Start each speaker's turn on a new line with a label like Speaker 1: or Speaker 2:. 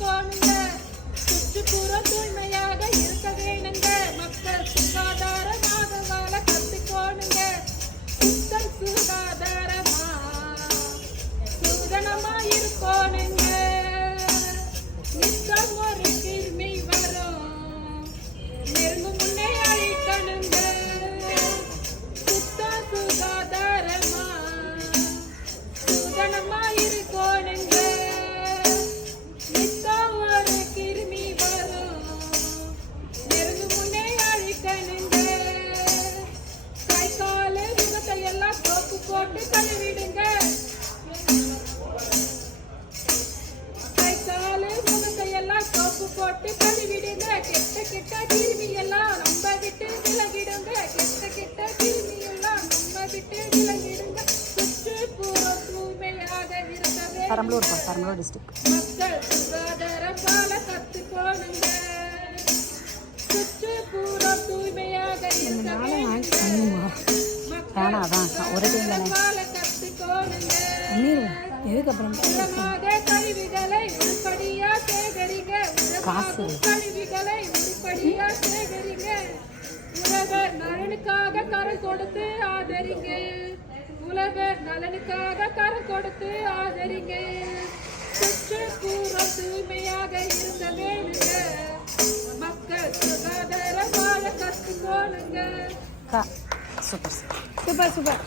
Speaker 1: கத்துக்கோணுங்க போட்டு கழுவிடுங்க. காலு முகத்தை எல்லாம் சோப்பு போட்டு கழுவிடுங்க. கெட்ட கெட்ட கிருமி எல்லாம் நம்ம விட்டு விலகிடுங்க. கெட்ட கெட்ட கிருமி எல்லாம் நம்ம விட்டு விலகிடுங்க. சுற்றுப்புறம் தூய்மையாக இருக்கவே
Speaker 2: பெரம்பலூர் பெரம்பலூர் டிஸ்ட்ரிக்ட்
Speaker 1: மக்கள் சுகாதாரம் வாழ கத்துக்கோணுங்க. சுற்றுப்புறம் தூய்மையாக இருக்க வேணுங்க
Speaker 2: வேணாம் அதான். ஒரு டைம் தானே.
Speaker 1: வாழ கத்துக்கோணுங்க
Speaker 2: பண்ணிடுவேன் எதுக்கு அப்புறம்
Speaker 1: உரமாக கழிவுகளை உருப்படியா சேகரிங்க.
Speaker 2: காசு.
Speaker 1: நலனுக்காக கரம் கொடுத்து ஆதரிங்க. உழவர் நலனுக்காக கரம் கொடுத்து ஆதரிங்க. சுற்றுப்புறம் தூய்மையாக இருந்த வேணுங்க. மக்கள் சுகாதார வாழ கத்துக்கோணுங்க.
Speaker 2: கா சூப்பர்.
Speaker 3: Super super.